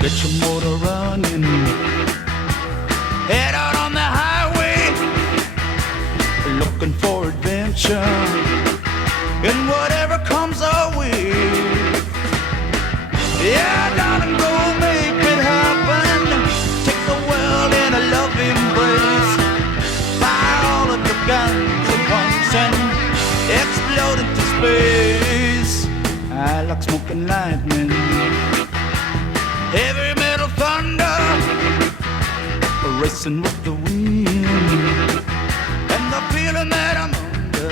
Get your motor running, head out on the highway, looking for adventure in whatever comes our way. Yeah, darling, go make it happen. Take the world in a love embrace. Fire all of your guns at once and explode into space. I like smoking lightning, heavy metal thunder, racing with the wind, and the feeling that I'm under.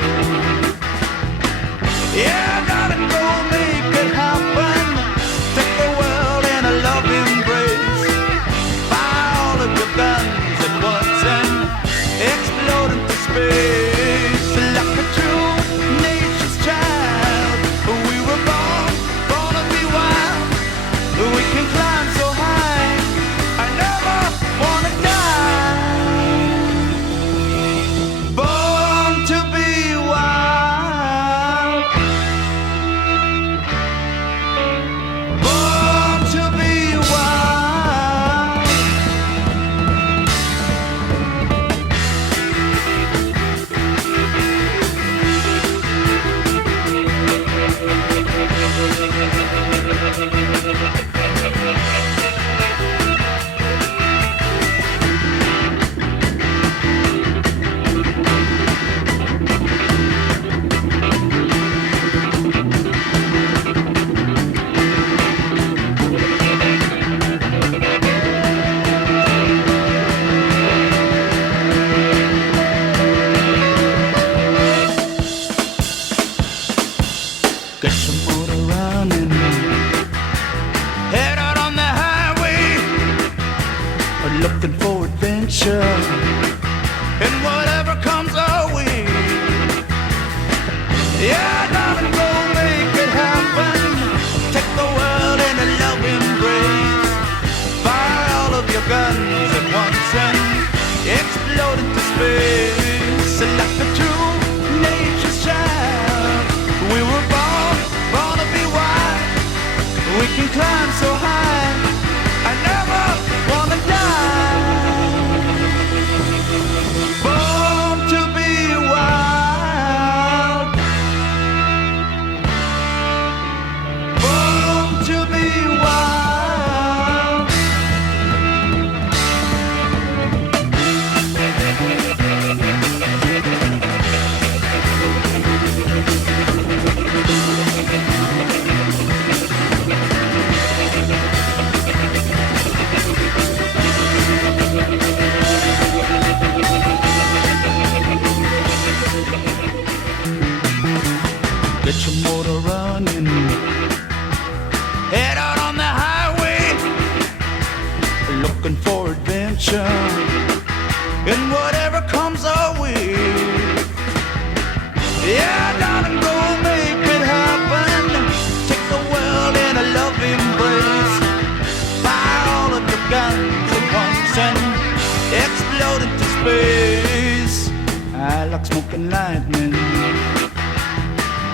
Yeah, darling, go make it happen. Take the world in a love embrace. Fire all of your guns at once and explode into space. Like a true nature's child, we were born to be wild. We can climb so high, I never wanna die. Born to be wild. Born to be wild. Get your motor running, head out on the highway, looking for adventure and whatever comes our way. Yeah, darling, go make it happen. Take the world in a love embrace. Fire all of your guns at once and explode into space. Like a true nature's child, we were born to be wild. We can climb so high, I never wanna die. Born to be wild. Born to be wild. Get your motor running, head out on the highway, looking for adventure in whatever comes our way. Yeah, darling, go make it happen. Take the world in a love embrace. Fire all of your guns at once and explode into space. I like smoking lightning,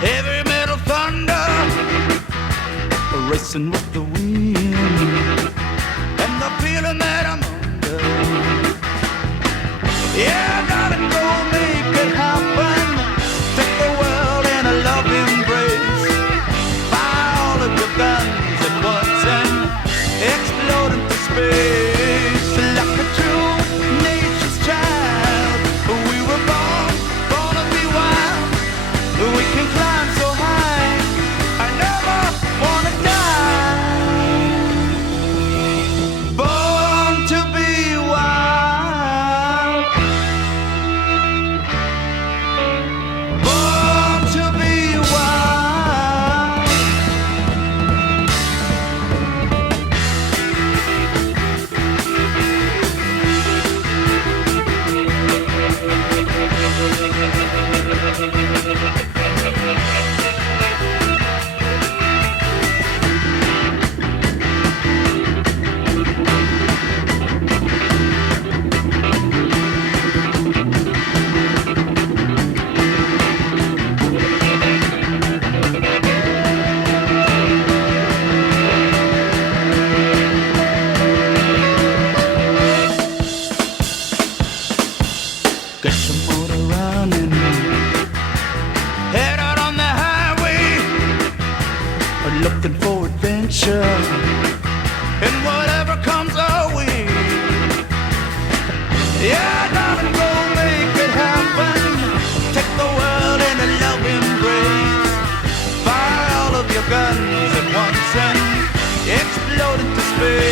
heavy metal thunder, racing with the wind, and the feeling that I'm under. Yeah, darling, go make it happen. Take the world in a love embrace. Fire all of your guns at once and explode into space. Like a true nature's child, we were born to be wild. We can climb so high, I never wanna die. and whatever comes our way. Yeah, darling, go make it happen. Take the world in a love embrace. Fire all of your guns at once and explode into space.